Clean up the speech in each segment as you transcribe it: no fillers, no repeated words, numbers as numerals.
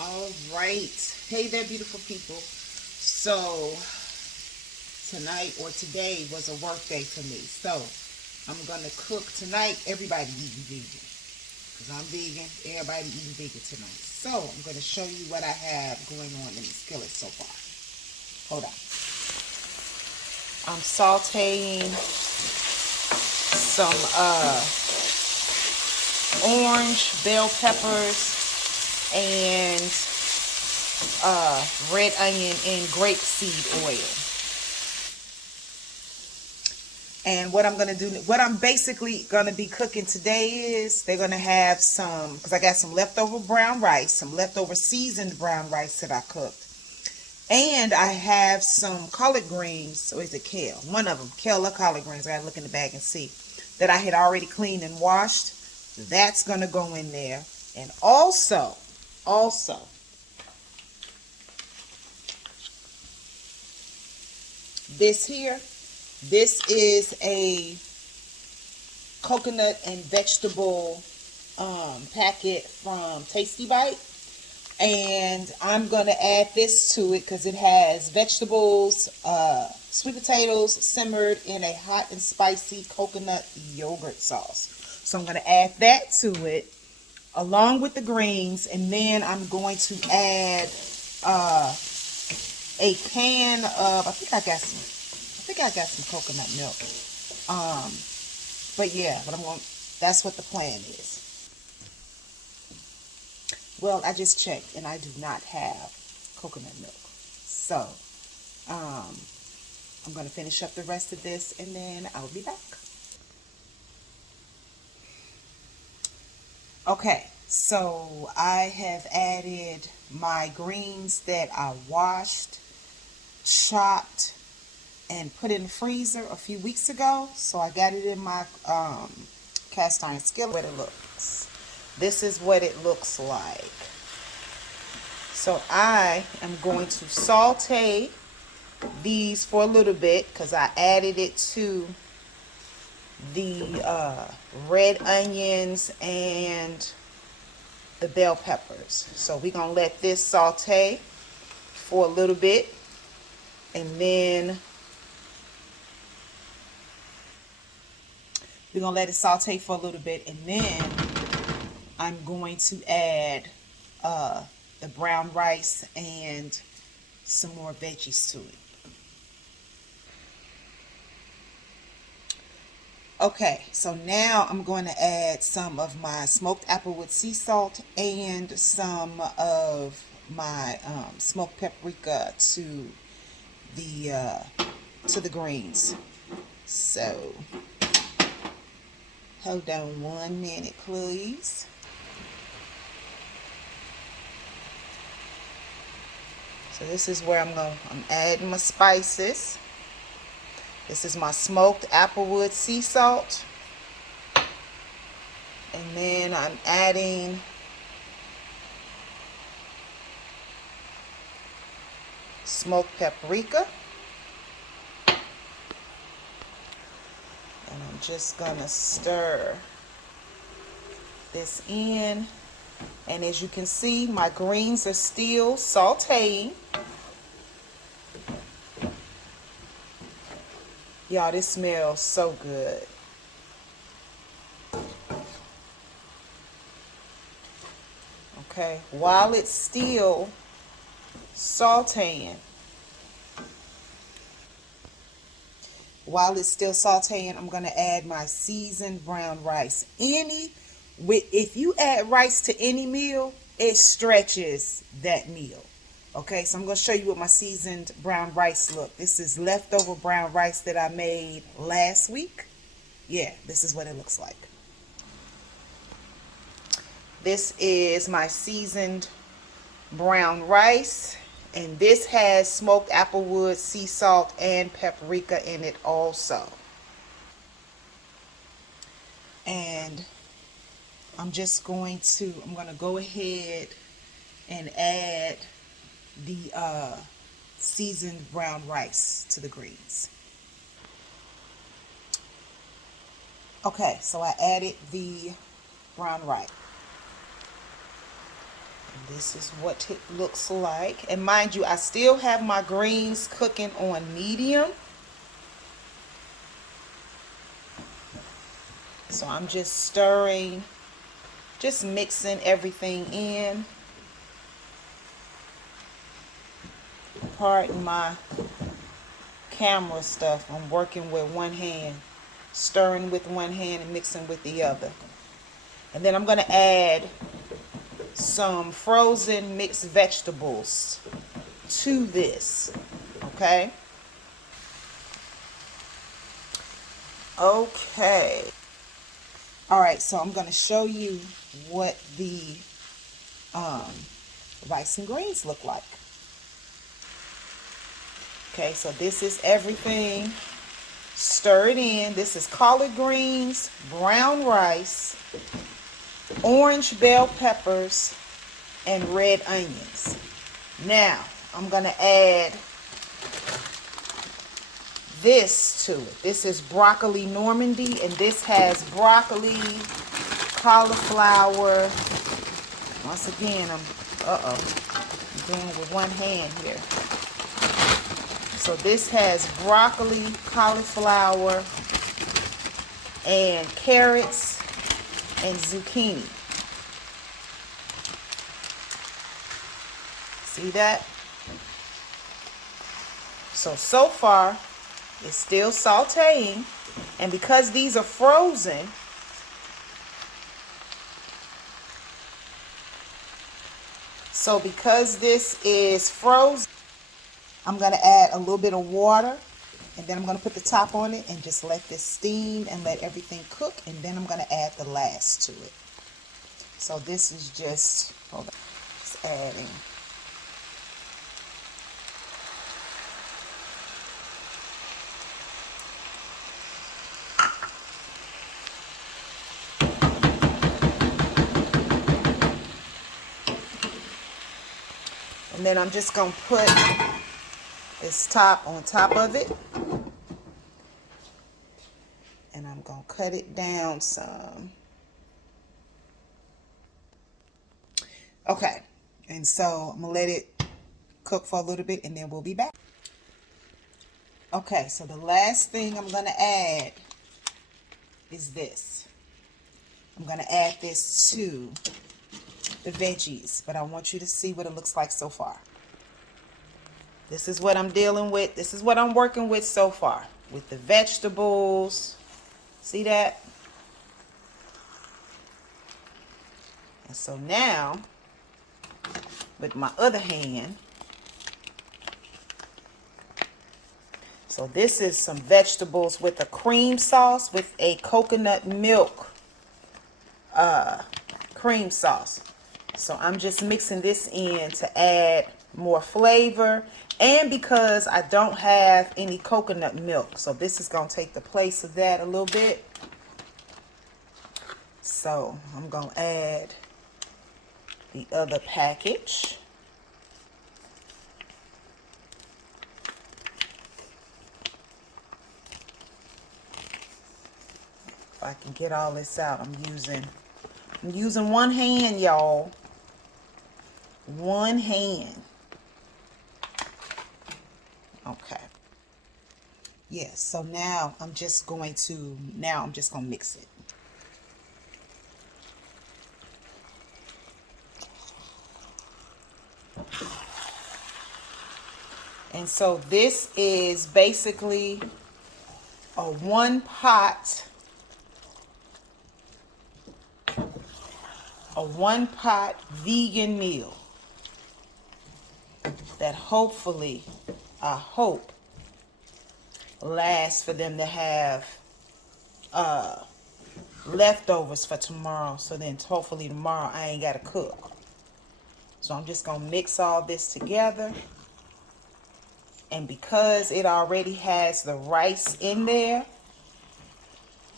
All right. Hey there, beautiful people. So, tonight or today was a work day for me. So, I'm going to cook tonight. Everybody eating vegan. Because I'm vegan. Everybody eating vegan tonight. So, I'm going to show you what I have going on in the skillet so far. Hold on. I'm sauteing some orange bell peppers and red onion and grapeseed oil. And what I'm going to do, what I'm basically going to be cooking today is they're going to have some, because I got some leftover brown rice, some leftover seasoned brown rice that I cooked. And I have some collard greens, so is it kale? One of them, kale or collard greens. I got to look in the bag and see. That I had already cleaned and washed. That's going to go in there. And also, this here, this is a coconut and vegetable packet from Tasty Bite. And I'm going to add this to it because it has vegetables, sweet potatoes simmered in a hot and spicy coconut yogurt sauce. So I'm going to add that to it along with the greens. And then I'm going to add a can of, I think I got some coconut milk. But yeah, that's what the plan is. Well, I just checked and I do not have coconut milk. So, I'm going to finish up the rest of this and then I'll be back. Okay, so I have added my greens that I washed, chopped, and put in the freezer a few weeks ago. So I got it in my cast iron skillet. What it looks. This is what it looks like. So I am going to saute these for a little bit because I added it to the red onions and the bell peppers. So we're going to let this saute for a little bit, and then we're going to let it saute for a little bit, and then I'm going to add the brown rice and some more veggies to it. Okay, so now I'm going to add some of my smoked applewood sea salt and some of my smoked paprika to the greens. So hold on 1 minute, please. So this is where I'm adding my spices. This is my smoked applewood sea salt. And then I'm adding smoked paprika. And I'm just gonna stir this in. And as you can see, my greens are still sauteing. Y'all, this smells so good. Okay, while it's still sauteing, I'm going to add my seasoned brown rice. If you add rice to any meal, it stretches that meal. Okay, so I'm going to show you what my seasoned brown rice look. This is leftover brown rice that I made last week. Yeah, this is what it looks like. This is my seasoned brown rice. And this has smoked applewood, sea salt, and paprika in it also. And I'm going to go ahead and add the seasoned brown rice to the greens. Okay, so I added the brown rice. This is what it looks like. And mind you, I still have my greens cooking on medium. So I'm just stirring, just mixing everything in. Pardon my camera stuff. I'm working with one hand, stirring with one hand and mixing with the other. And then I'm going to add some frozen mixed vegetables to this. Okay. Okay. All right, so I'm going to show you what the rice and greens look like. Okay, so this is everything stirred in. This is collard greens, brown rice, orange bell peppers, and red onions. Now, I'm going to add this to it. This is broccoli Normandy, and this has broccoli, cauliflower. Once again, I'm doing it with one hand here. So this has broccoli, cauliflower, and carrots and zucchini. See that? So far, it's still sauteing. And because these are frozen, because this is frozen, I'm going to add a little bit of water, and then I'm going to put the top on it and just let this steam and let everything cook, and then I'm going to add the last to it. So this is just, hold on, just adding. And then I'm just going to put this top on top of it. And I'm going to cut it down some. Okay. And so I'm going to let it cook for a little bit, and then we'll be back. Okay, so the last thing I'm going to add is this. I'm going to add this to the veggies, but I want you to see what it looks like so far. This is what I'm dealing with. This is what I'm working with so far with the vegetables. See that? And so now, with my other hand, so this is some vegetables with a cream sauce, with a coconut milk cream sauce. So I'm just mixing this in to add more flavor, and because I don't have any coconut milk, so this is going to take the place of that a little bit. So I'm going to add the other package. If I can get all this out, I'm using one hand, y'all. One hand. Okay. Yes, so now I'm just going to mix it. And so this is basically a one pot vegan meal that hopefully, I hope, lasts for them to have leftovers for tomorrow. So then hopefully tomorrow I ain't got to cook. So I'm just going to mix all this together. And because it already has the rice in there,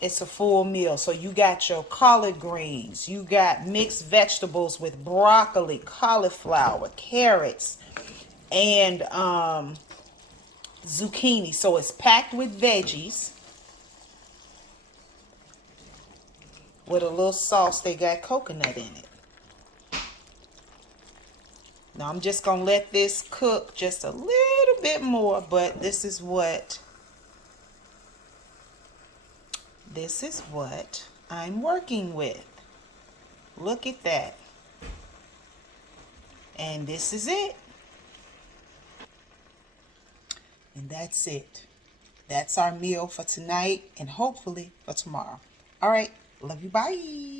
it's a full meal. So you got your collard greens, you got mixed vegetables with broccoli, cauliflower, carrots, and zucchini. So it's packed with veggies with a little sauce. They got coconut in it. Now I'm just going to let this cook just a little bit more, but this is what I'm working with. Look at that. And this is it. And that's it. That's our meal for tonight and hopefully for tomorrow. All right. Love you. Bye.